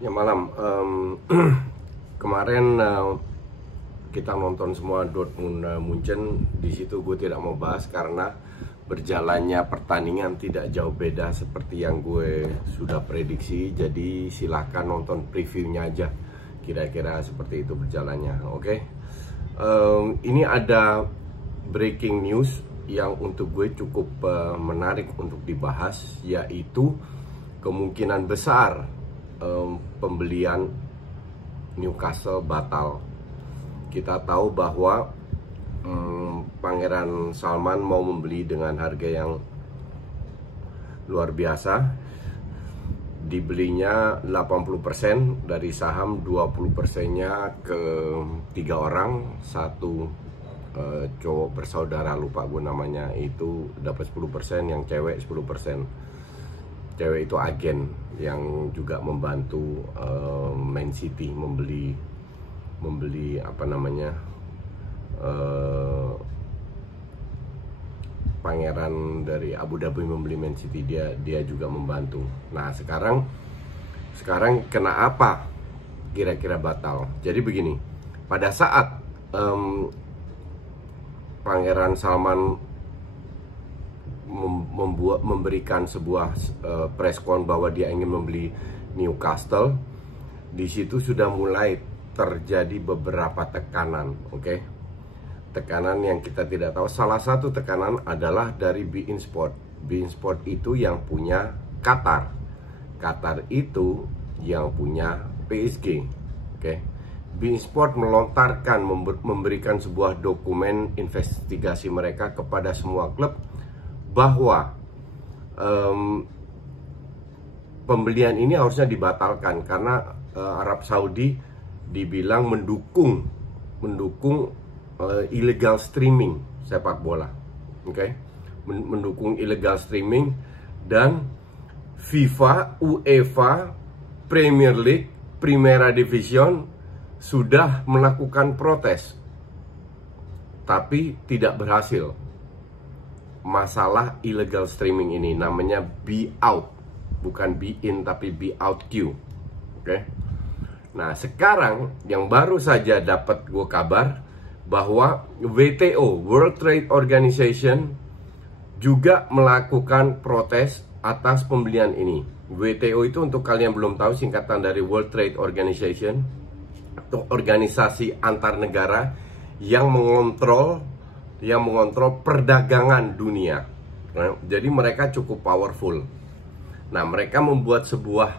Ya malam, kemarin kita nonton semua Dortmund Munchen. Di situ gue tidak mau bahas karena berjalannya pertandingan tidak jauh beda seperti yang gue sudah prediksi. Jadi silahkan nonton previewnya aja, kira-kira seperti itu berjalannya. Oke. Ini ada breaking news yang untuk gue cukup menarik untuk dibahas, yaitu kemungkinan besar pembelian Newcastle batal. Kita tahu bahwa Pangeran Salman mau membeli dengan harga yang luar biasa. Dibelinya 80% dari saham, 20%-nya ke 3 orang, satu cowok bersaudara, lupa gue namanya, itu dapat 10%, yang cewek 10%. Cewek itu agen yang juga membantu Man City membeli apa namanya, pangeran dari Abu Dhabi membeli Man City. Dia juga membantu. Nah sekarang kenapa kira-kira batal? Jadi begini, pada saat Pangeran Salman memberikan sebuah preskon bahwa dia ingin membeli Newcastle, di situ sudah mulai terjadi beberapa tekanan. Oke. Tekanan yang kita tidak tahu. Salah satu tekanan adalah dari beIN Sport. beIN Sport itu yang punya Qatar. Qatar itu yang punya PSG. Oke. beIN Sport melontarkan, memberikan sebuah dokumen investigasi mereka kepada semua klub bahwa pembelian ini harusnya dibatalkan karena Arab Saudi dibilang mendukung illegal streaming sepak bola. Oke. Mendukung illegal streaming, dan FIFA, UEFA, Premier League, Primera Division sudah melakukan protes tapi tidak berhasil. Masalah illegal streaming ini namanya be out, bukan be in tapi be out Q. Oke. Nah sekarang yang baru saja dapat gue kabar bahwa WTO, World Trade Organization, juga melakukan protes atas pembelian ini. WTO itu, untuk kalian belum tahu, singkatan dari World Trade Organization, atau organisasi antar negara yang mengontrol perdagangan dunia. Nah, jadi mereka cukup powerful. Nah, mereka membuat sebuah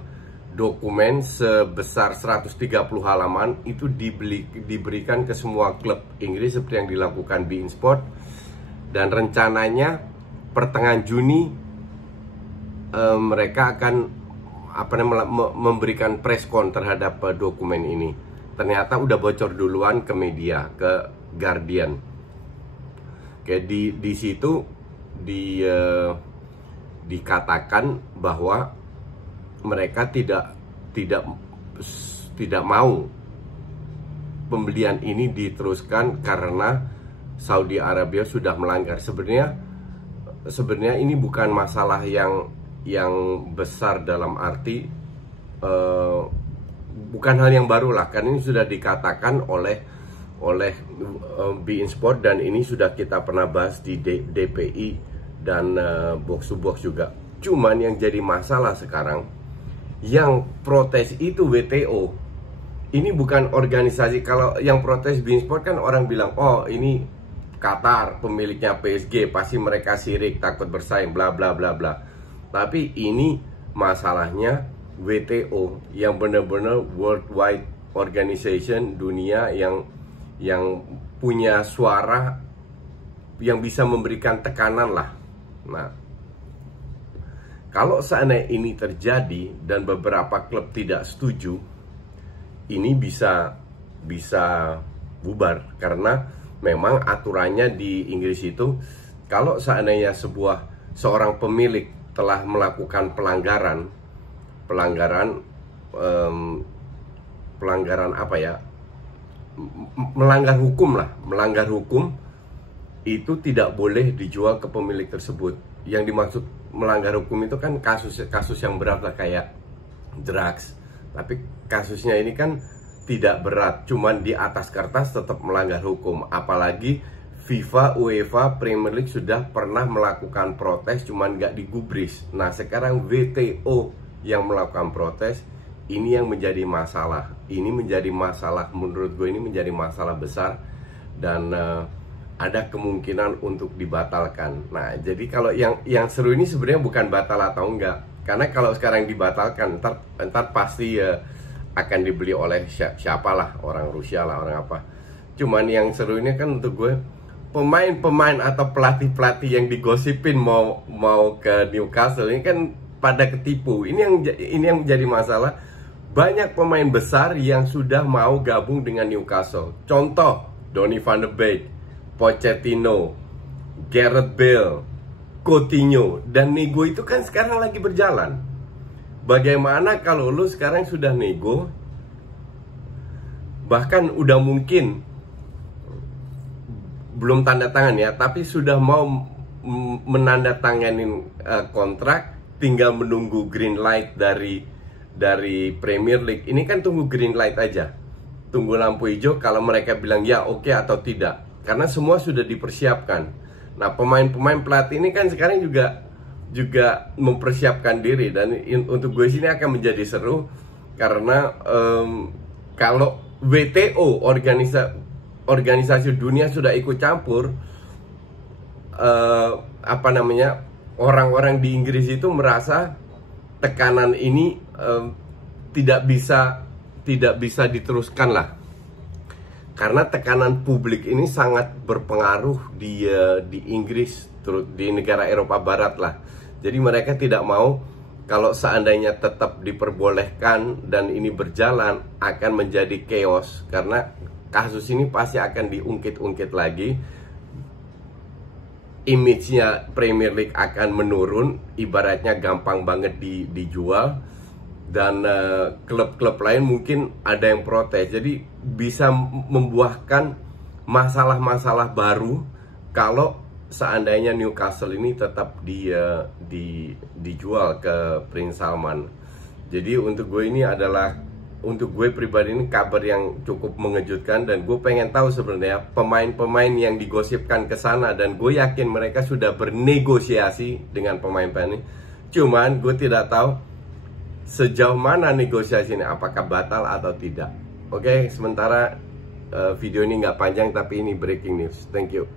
dokumen sebesar 130 halaman, itu diberikan ke semua klub Inggris seperti yang dilakukan beIN Sport, dan rencananya pertengahan Juni mereka akan memberikan preskon terhadap dokumen ini. Ternyata udah bocor duluan ke media, ke Guardian. Kayak di situ dikatakan bahwa mereka tidak mau pembelian ini diteruskan karena Saudi Arabia sudah melanggar. Sebenarnya ini bukan masalah yang besar, dalam arti bukan hal yang baru lah, kan ini sudah dikatakan oleh beIN Sport, dan ini sudah kita pernah bahas di DPI dan Box to Box juga. Cuman yang jadi masalah sekarang, yang protes itu WTO. Ini bukan organisasi. Kalau yang protes beIN Sport kan orang bilang, oh ini Qatar pemiliknya PSG, pasti mereka sirik, takut bersaing, bla bla bla bla. Tapi ini masalahnya WTO, yang benar-benar worldwide organization, dunia yang punya suara, yang bisa memberikan tekanan lah. Nah, kalau seandainya ini terjadi dan beberapa klub tidak setuju, ini bisa bubar. Karena memang aturannya di Inggris itu, kalau seandainya seorang pemilik telah melakukan pelanggaran apa ya, melanggar hukum, itu tidak boleh dijual ke pemilik tersebut. Yang dimaksud melanggar hukum itu kan kasus yang berat lah, kayak drugs, Tapi kasusnya ini kan tidak berat, cuman di atas kertas tetap melanggar hukum. Apalagi FIFA, UEFA, Premier League sudah pernah melakukan protes, cuman nggak digubris. Nah sekarang WTO yang melakukan protes, ini yang menjadi masalah. Ini menjadi masalah, menurut gue ini menjadi masalah besar. Dan ada kemungkinan untuk dibatalkan. Nah jadi kalau yang seru ini sebenarnya bukan batal atau enggak. Karena kalau sekarang dibatalkan, ntar pasti akan dibeli oleh siapalah, orang Rusia lah, orang apa. Cuman yang seru ini kan untuk gue, pemain-pemain atau pelatih-pelatih yang digosipin mau ke Newcastle ini kan pada ketipu. Ini yang menjadi masalah. Banyak pemain besar yang sudah mau gabung dengan Newcastle. Contoh, Donny van de Beek, Pochettino, Gareth Bale, Coutinho, dan nego itu kan sekarang lagi berjalan. Bagaimana kalau lu sekarang sudah nego, bahkan udah mungkin belum tanda tangan ya, tapi sudah mau menandatanganin kontrak, tinggal menunggu green light dari Premier League. Ini kan tunggu green light aja, tunggu lampu hijau kalau mereka bilang ya oke atau tidak, karena semua sudah dipersiapkan. Nah pemain-pemain pelatih ini kan sekarang juga mempersiapkan diri, dan untuk gue sini akan menjadi seru karena kalau WTO, organisasi dunia sudah ikut campur, orang-orang di Inggris itu merasa tekanan ini tidak bisa diteruskan lah, karena tekanan publik ini sangat berpengaruh di Inggris, di negara Eropa Barat lah. Jadi mereka tidak mau kalau seandainya tetap diperbolehkan dan ini berjalan akan menjadi chaos, karena kasus ini pasti akan diungkit-ungkit lagi. Image-nya Premier League akan menurun, ibaratnya gampang banget dijual, dan klub-klub lain mungkin ada yang protes. Jadi bisa membuahkan masalah-masalah baru kalau seandainya Newcastle ini tetap dijual ke Prince Salman. Jadi untuk gue ini adalah, untuk gue pribadi ini kabar yang cukup mengejutkan, dan gue pengen tahu sebenarnya pemain-pemain yang digosipkan ke sana, dan gue yakin mereka sudah bernegosiasi dengan pemain-pemain ini. Cuman gue tidak tahu sejauh mana negosiasi ini, apakah batal atau tidak. Oke, sementara video ini nggak panjang tapi ini breaking news. Thank you.